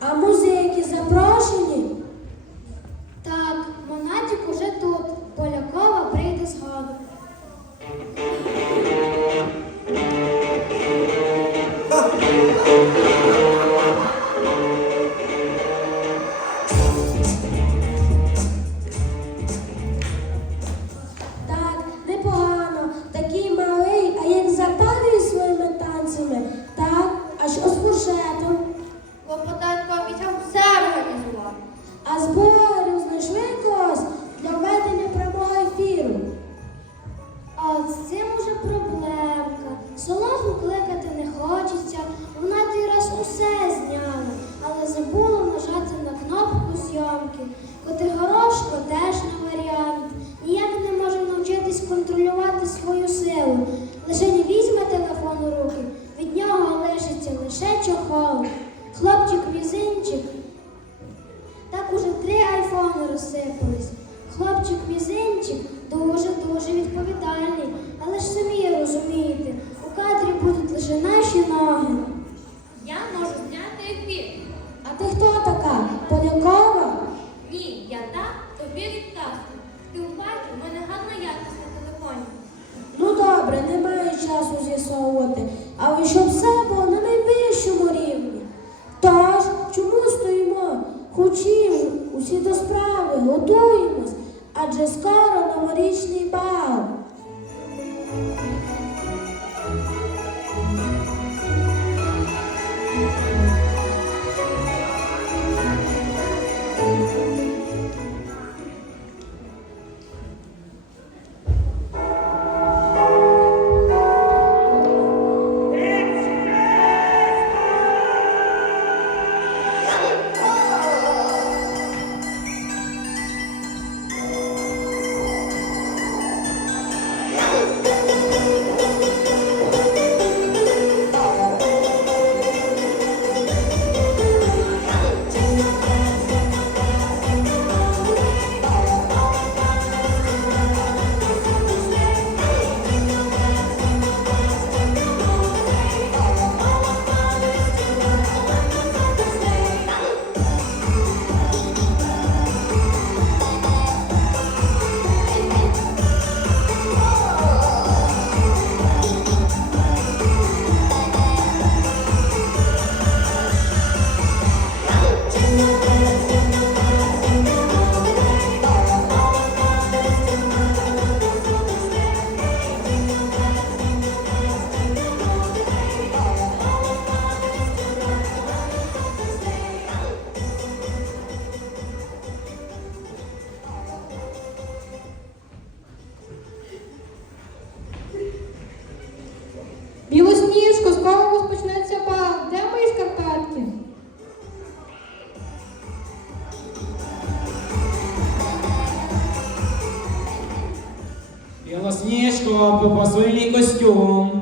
à mon as хлопчик дуже-дуже відповідальний, але ж самі розумієте, у кадрі будуть лише наші ноги. Я можу зняти ефір. А ти хто така? Полякова? Ні, я та, тобі відказку. Ти бачиш, в мене гарна якість на телефоні. Ну добре, не маю часу з'ясовувати, але щоб все було на найвищому рівні. Тож, чому стоїмо? Хочімо, усі до справи, готуємось адже скоро новорічний бал. Сніжко, по свій костюм.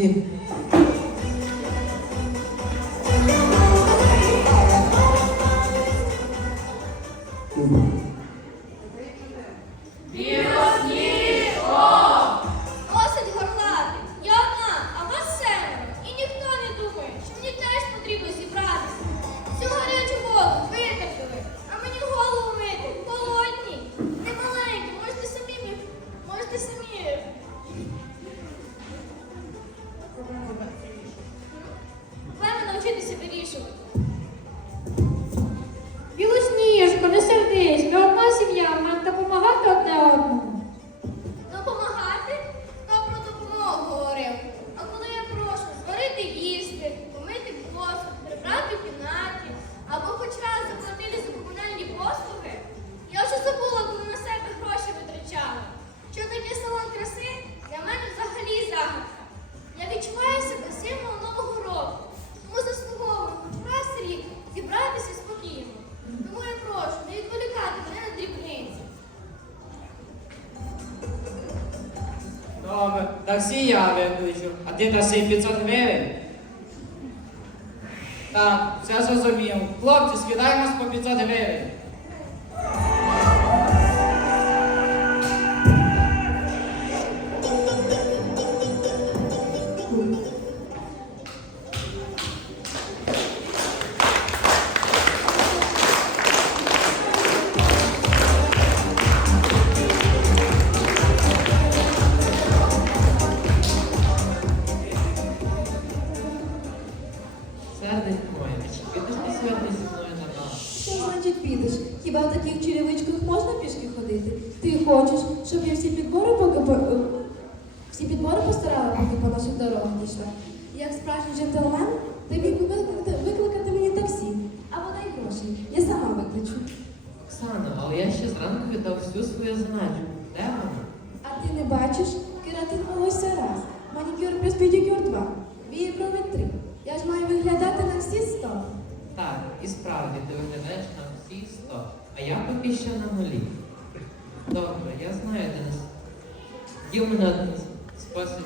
ชีพอืม залишитися вирішувати. Білосніжко, не сердись, ми одна сім'я, маємо допомагати одне одному. Гарсія виключу, а ти даси 500 гривень. Так, все зрозумів. Хлопці, скидай нас по 500 гривень. бачиш, кератин волосся раз, манікюр плюс педикюр два, вії брови три. Я ж маю виглядати на всі сто. Так, і справді ти виглядаєш на всі сто, а я поки ще на нулі. Добре, я знаю, де нас. Є в мене спосіб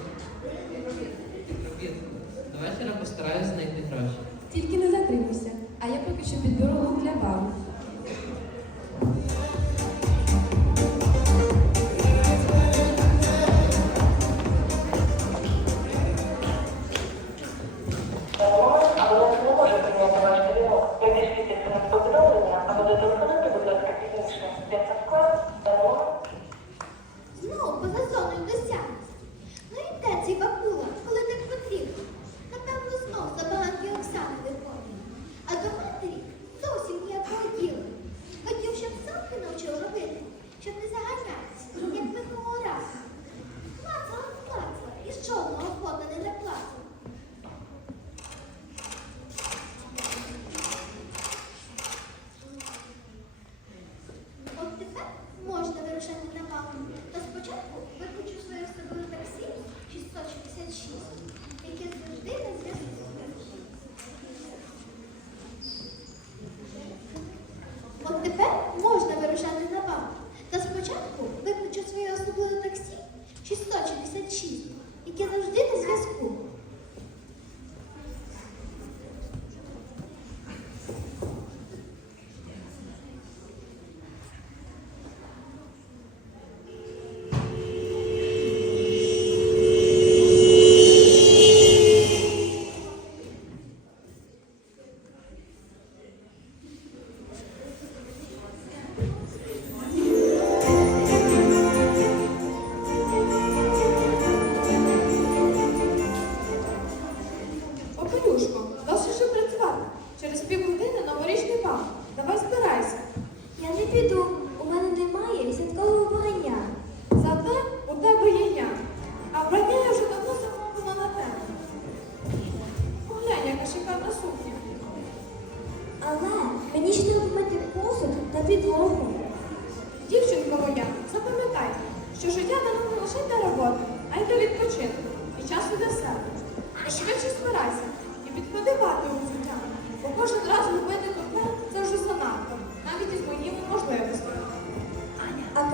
піду.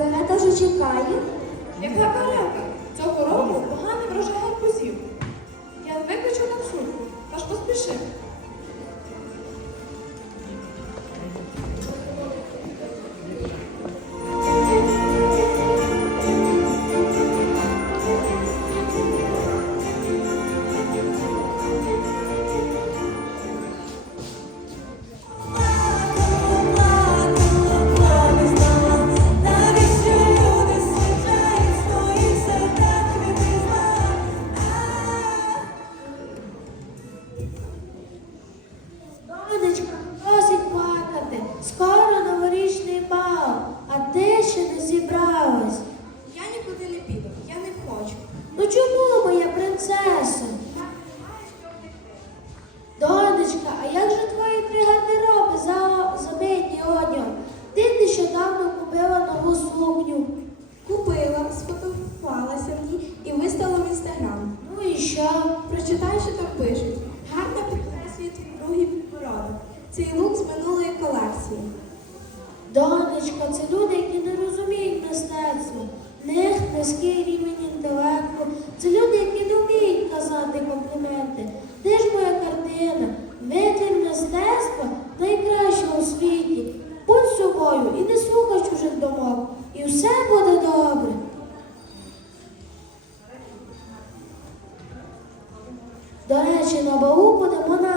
Карета вже чекає. Яка карета? Цього року поганий врожай гарбузів. Я викличу таксульку, тож поспішив. що прочитай, що там пишуть. Гарно підкреслює твій другий підбородок. Цей лук з минулої колекції. Донечко, це люди, які не розуміють мистецтво. В них низький рівень інтелекту. Це люди, які не вміють казати компліменти. Де ж моя картина? Витвір мистецтва найкраще у світі. Будь собою і не слухай чужих думок. І все буде добре. До речі, на балу будемо на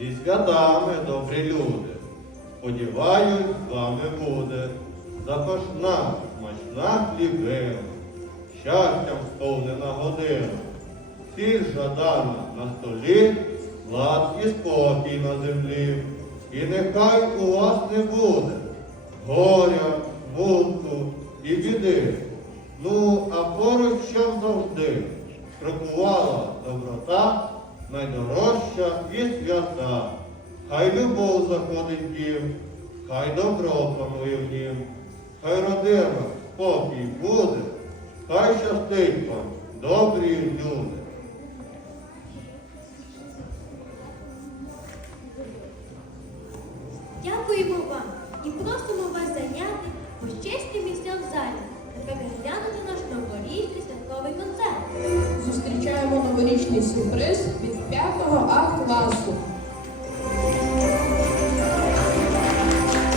святами, добрі люди. Сподіваюсь, з вами буде запашна, смачна хлібина, щастям сповнена година. Всіх жадана на столі, лад і спокій на землі. І нехай у вас не буде горя, смутку і біди. Ну, а поруч щоб завжди крокувала доброта, найдорожча і свята. Хай любов заходить в дім, хай добро панує в нім, хай родина спокій буде, хай щастить вам, добрі люди.